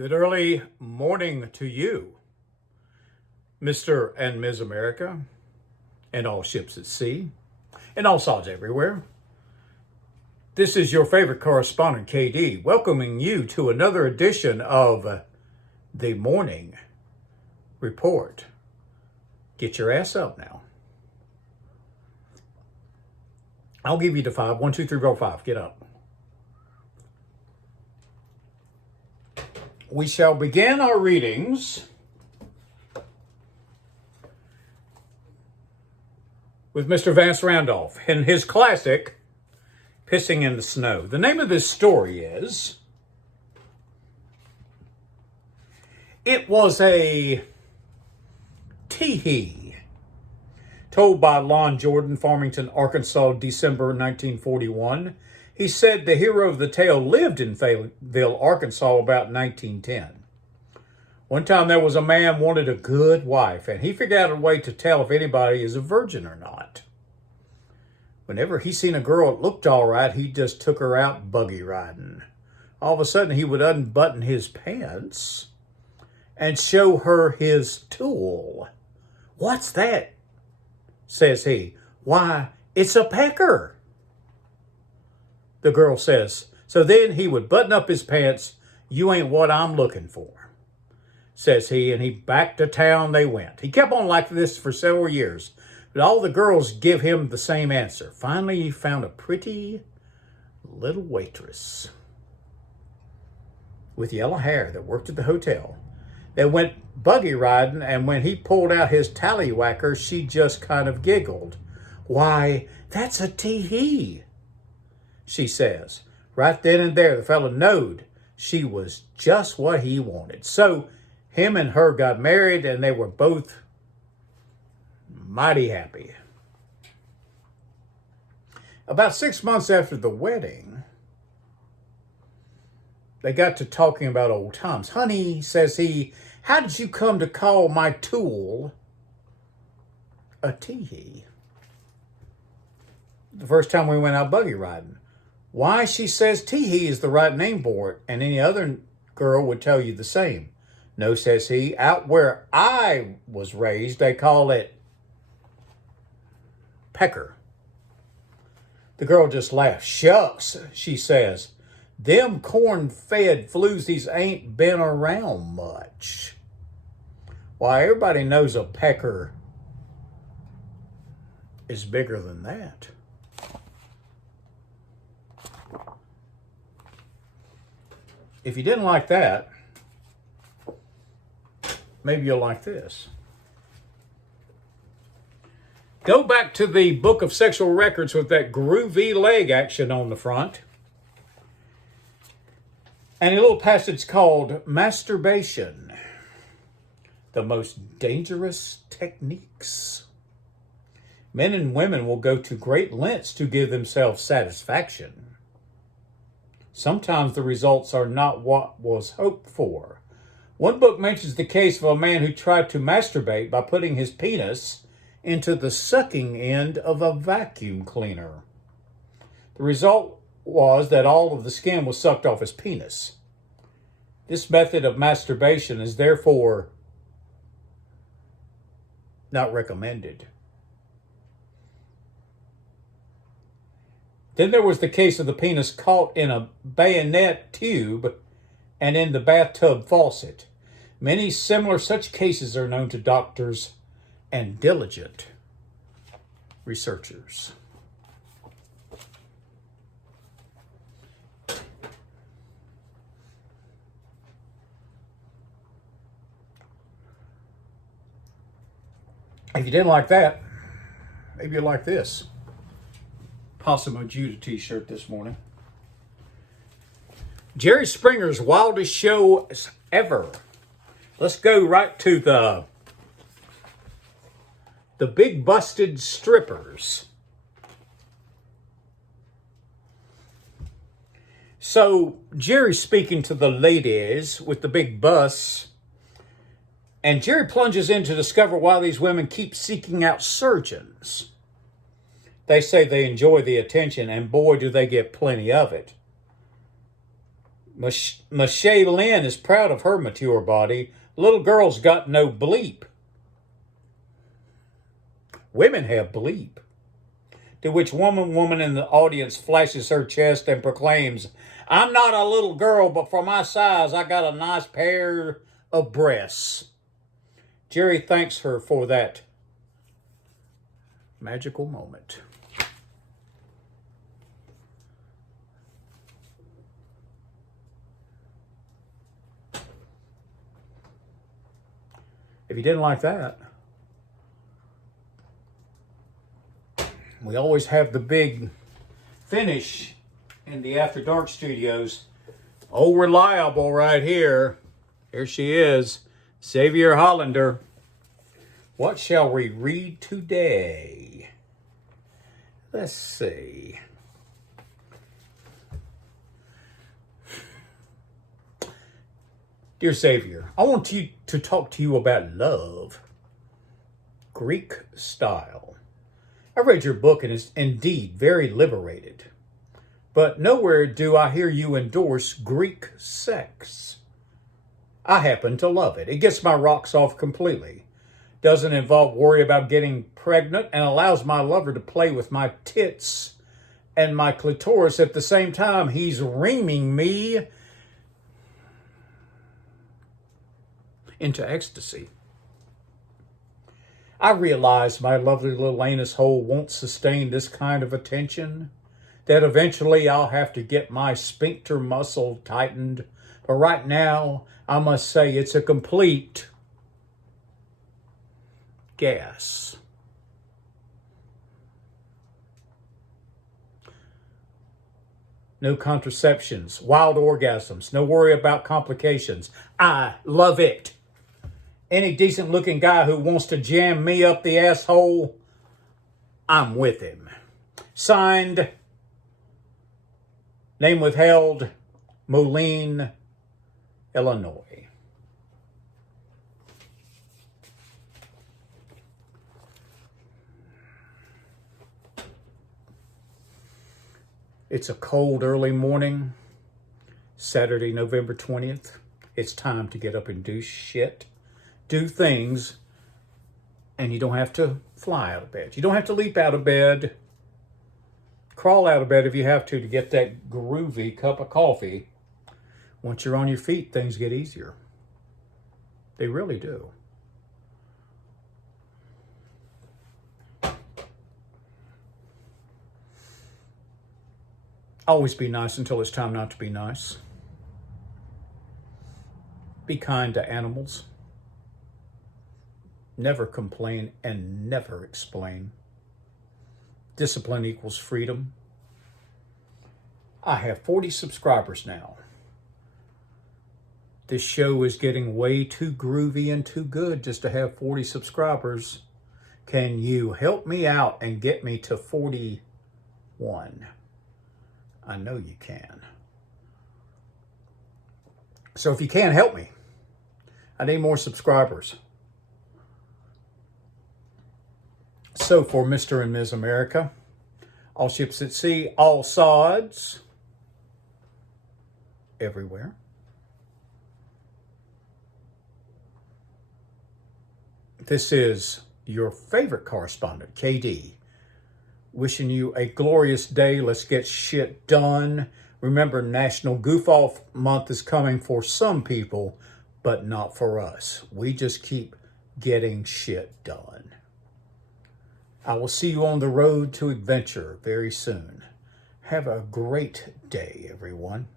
Good early morning to you, Mr. and Ms. America, and all ships at sea, and all sods everywhere. This is your favorite correspondent, KD, welcoming you to another edition of the Morning Report. Get your ass up now. I'll give you the 5. 1, 2, 3, 4, 5. Get up. We shall begin our readings with Mr. Vance Randolph and his classic, Pissing in the Snow. The name of this story is, it was a tee-hee told by Lon Jordan, Farmington, Arkansas, December 1941. He said the hero of the tale lived in Fayetteville, Arkansas about 1910. One time there was a man wanted a good wife, and he figured out a way to tell if anybody is a virgin or not. Whenever he seen a girl that looked all right, he just took her out buggy riding. All of a sudden, he would unbutton his pants and show her his tool. "What's that?" says he. "Why, it's a pecker," the girl says. So then he would button up his pants. "You ain't what I'm looking for," says he, and he back to town they went. He kept on like this for several years, but all the girls give him the same answer. Finally, he found a pretty little waitress with yellow hair that worked at the hotel. They went buggy riding, and when he pulled out his tallywhacker, she just kind of giggled. "Why, that's a tee-hee," she says. Right then and there, the fellow knowed she was just what he wanted. So him and her got married, and they were both mighty happy. About 6 months after the wedding, they got to talking about old times. "Honey," says he, "how did you come to call my tool a tee-hee?" "The first time we went out buggy riding." "Why," she says, "tee-hee is the right name for it, and any other girl would tell you the same." "No," says he, "out where I was raised, they call it Pecker." The girl just laughed. "Shucks," she says, "them corn-fed floozies ain't been around much." "Why, everybody knows a pecker is bigger than that." If you didn't like that, maybe you'll like this. Go back to the Book of Sexual Records with that groovy leg action on the front, and a little passage called Masturbation, the most dangerous techniques. Men and women will go to great lengths to give themselves satisfaction. Sometimes the results are not what was hoped for. One book mentions the case of a man who tried to masturbate by putting his penis into the sucking end of a vacuum cleaner. The result was that all of the skin was sucked off his penis. This method of masturbation is therefore not recommended. Then there was the case of the penis caught in a bayonet tube and in the bathtub faucet. Many similar such cases are known to doctors and diligent researchers. If you didn't like that, maybe you like this. Possum Judah t-shirt this morning. Jerry Springer's wildest show ever. Let's go right to the big busted strippers. So Jerry's speaking to the ladies with the big bus, and Jerry plunges in to discover why these women keep seeking out surgeons. They say they enjoy the attention, and boy, do they get plenty of it. Michelle Lynn is proud of her mature body. Little girl's got no bleep. Women have bleep. To which woman in the audience flashes her chest and proclaims, I'm not a little girl, but for my size, I got a nice pair of breasts. Jerry thanks her for that magical moment. If you didn't like that, we always have the big finish in the After Dark studios. Oh, reliable right here. Here she is, Xavier Hollander. What shall we read today? Let's see. Dear Xavier, I want to talk to you about love, Greek style. I read your book and it's indeed very liberated. But nowhere do I hear you endorse Greek sex. I happen to love it. It gets my rocks off completely. Doesn't involve worry about getting pregnant and allows my lover to play with my tits and my clitoris at the same time he's reaming me into ecstasy. I realize my lovely little anus hole won't sustain this kind of attention, that eventually I'll have to get my sphincter muscle tightened. But right now, I must say it's a complete gas. No contraceptions, wild orgasms, no worry about complications. I love it. Any decent looking guy who wants to jam me up the asshole, I'm with him. Signed, name withheld, Moline, Illinois. It's a cold early morning, Saturday, November 20th. It's time to get up and do shit. Do things, and you don't have to fly out of bed. You don't have to leap out of bed. Crawl out of bed if you have to get that groovy cup of coffee. Once you're on your feet, things get easier. They really do. Always be nice until it's time not to be nice. Be kind to animals. Never complain and never explain. Discipline equals freedom. I have 40 subscribers now. This show is getting way too groovy and too good just to have 40 subscribers. Can you help me out and get me to 41? I know you can. So if you can't help me, I need more subscribers. So for Mr. and Ms. America, all ships at sea, all sods, everywhere. This is your favorite correspondent, KD, wishing you a glorious day. Let's get shit done. Remember, National Goof Off Month is coming for some people, but not for us. We just keep getting shit done. I will see you on the road to adventure very soon. Have a great day, everyone.